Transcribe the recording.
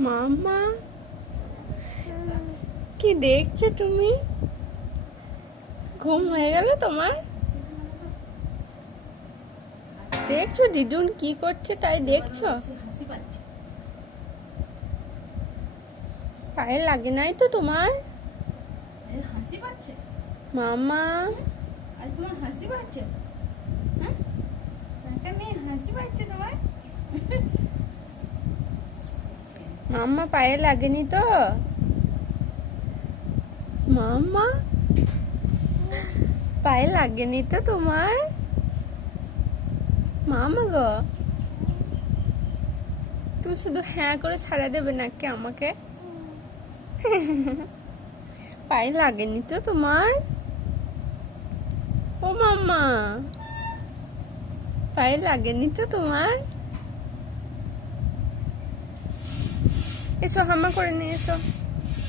মাম্মা, কি দেখছো তুমি? ঘুম হয়ে গেল তোমার? দেখছো দিদুন কি করছে তাই দেখছো? পায়ে লাগে নাই তো তোমার? হাসি পাচ্ছে মাম্মা, আজ তোমার হাসি পাচ্ছে? হ্যাঁ, একটা মেয়ে হাসি পাচ্ছে তোমার? মাম্মা পায়ে লাগেনি তো? মাম্মা, পায়ে লাগেনি তো তোমার? মামা গো, তুমি শুধু হ্যাঁ করে ছাড়া দেবে নাকি আমাকে? পায়ে লাগেনি তো তোমার? ও মাম্মা, পায়ে লাগেনি তো তোমার? এসো হামা করে নিয়ে এসো।